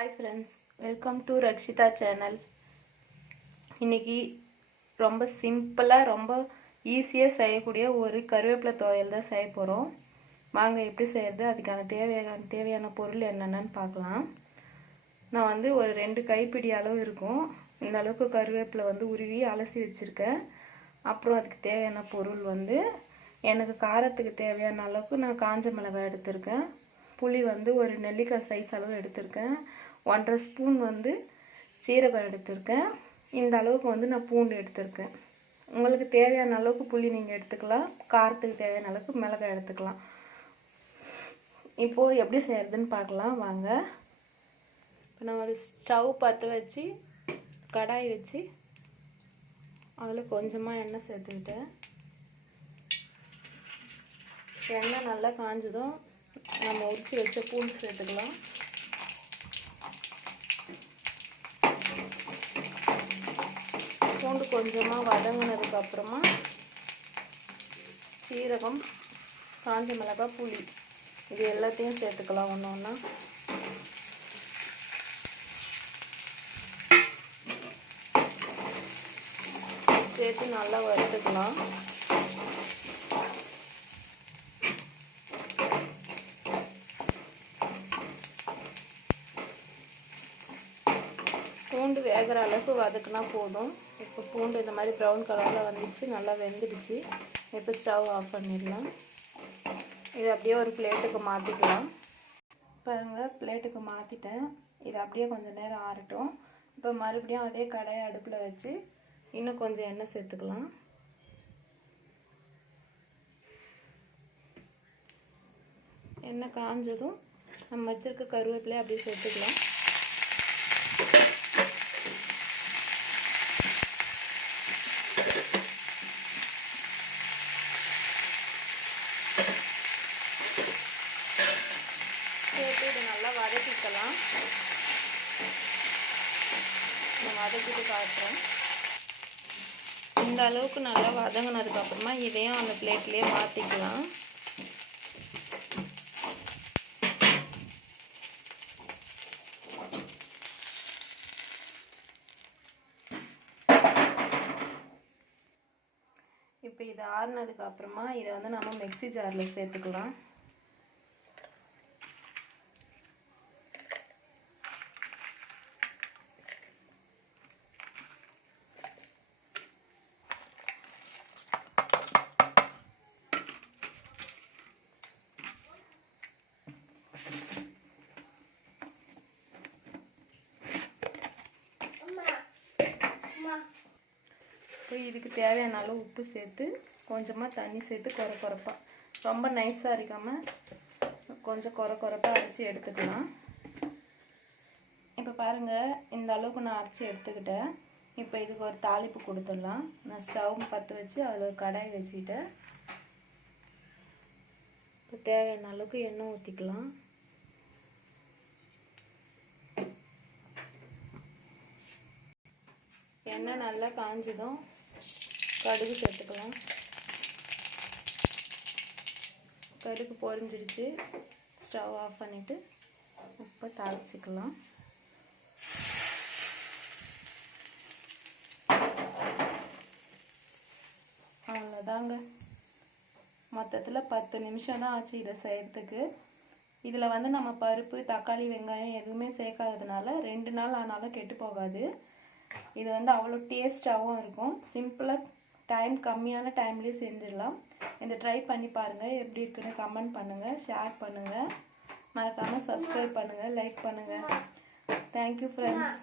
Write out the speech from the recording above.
Hi friends, welcome to Rakshitha channel. இன்றைக்கி ரொம்ப சிம்பிளாக ரொம்ப ஈஸியாக செய்யக்கூடிய ஒரு கருவேப்பிலை துவையல் தான் செய்ய போகிறோம். வாங்க எப்படி செய்கிறது, அதுக்கான தேவையான பொருள் என்னென்னு பார்க்கலாம். நான் வந்து ஒரு 2 கைப்பிடி அளவு இருக்கும் இந்த அளவுக்கு கருவேப்பிலை வந்து உருவி அலசி வச்சுருக்கேன். அப்புறம் அதுக்கு தேவையான பொருள் வந்து எனக்கு காரத்துக்கு தேவையான அளவுக்கு நான் காஞ்ச மிளகாய் எடுத்திருக்கேன். புளி வந்து ஒரு நெல்லிக்காய் சைஸ் அளவு எடுத்திருக்கேன். 1.5 ஸ்பூன் வந்து சீரகம் எடுத்திருக்கேன். இந்த அளவுக்கு வந்து நான் பூண்டு எடுத்திருக்கேன். உங்களுக்கு தேவையான அளவுக்கு புளி நீங்கள் எடுத்துக்கலாம், காரத்துக்கு தேவையான அளவுக்கு மிளகாய் எடுத்துக்கலாம். இப்போது எப்படி செய்கிறதுன்னு பார்க்கலாம் வாங்க. இப்போ நான் ஒரு ஸ்டவ் பற்ற வச்சு கடாய் வச்சு அதில் கொஞ்சமாக எண்ணெய் சேர்த்துக்கிட்டேன். எண்ணெய் நல்லா காஞ்சதும் நம்ம உரித்து வச்ச பூண்டு சேர்த்துக்கலாம். பூண்டு கொஞ்சமாக வதங்கினதுக்கு அப்புறமா சீரகம், காஞ்ச மிளகாய், புளி இது எல்லாத்தையும் சேர்த்துக்கலாம் ஒன்று ஒன்றா. சேர்த்து நல்லா வறுத்துக்கலாம். பூண்டு வேகிற அளவுக்கு வதக்குனா போதும். இப்போ பூண்டு இந்த மாதிரி ப்ரௌன் கலரில் வந்துடுச்சு, நல்லா வெந்துடுச்சு. இப்போ ஸ்டவ் ஆஃப் பண்ணிடலாம். இது அப்படியே ஒரு பிளேட்டுக்கு மாற்றிக்கலாம். பாருங்கள், பிளேட்டுக்கு மாற்றிட்டேன். இது அப்படியே கொஞ்சம் நேரம் ஆறட்டும். இப்போ மறுபடியும் அதே கடாயை அடுப்பில் வச்சு இன்னும் கொஞ்சம் எண்ணெய் சேர்த்துக்கலாம். எண்ணெய் காஞ்சதும் நம்ம வச்சுருக்க கருவேப்பிலையை அப்படியே சேர்த்துக்கலாம். சேர்த்து இதை நல்லா வதக்கிக்கலாம். நான் வதக்கிட்டு காட்டுறேன். இந்த அளவுக்கு நல்லா வதங்கினதுக்கப்புறமா இதையும் அந்த பிளேட்லேயே மாற்றிக்கலாம். இப்போ இது ஆறுனதுக்கு அப்புறமா இதை வந்து நம்ம மிக்ஸி ஜாரில் சேர்த்துக்கலாம். இப்போ இதுக்கு தேவையான அளவு உப்பு சேர்த்து கொஞ்சமாக தண்ணி சேர்த்து கொரப்பாக, ரொம்ப நைஸாக அரைக்காமல் கொஞ்சம் கொரப்பாக அரைச்சி எடுத்துக்கலாம். இப்போ பாருங்கள், இந்த அளவுக்கு நான் அரைச்சி எடுத்துக்கிட்டேன். இப்போ இதுக்கு ஒரு தாளிப்பு கொடுத்துடலாம். நான் ஸ்டவ் பற்ற வச்சு அதில் ஒரு கடாய் வச்சுக்கிட்டேன். இப்போ தேவையான அளவுக்கு எண்ணெய் ஊற்றிக்கலாம். எண்ணெய் நல்லா காஞ்சதும் கடுகு சேர்த்துக்கலாம். கடுகு பொரிஞ்சிடுச்சு. ஸ்டவ் ஆஃப் பண்ணிவிட்டு இப்போ தாளிச்சிக்கலாம். அவ்வளோதாங்க, மொத்தத்தில் 10 நிமிஷம் தான் ஆச்சு இதை செய்கிறதுக்கு. இதில் வந்து நம்ம பருப்பு, தக்காளி, வெங்காயம் எதுவுமே சேர்க்காததுனால 2 நாள் ஆனாலும் கெட்டு போகாது. இது வந்து அவ்வளோ டேஸ்ட்டாகவும் இருக்கும். சிம்பிளாக கம்மியான டைம்லேயே செஞ்சிடலாம். இதை ட்ரை பண்ணி பாருங்கள். எப்படி இருக்குன்னு கமெண்ட் பண்ணுங்கள், ஷேர் பண்ணுங்கள், மறக்காமல் சப்ஸ்கிரைப் பண்ணுங்கள், லைக் பண்ணுங்கள். Thank you friends.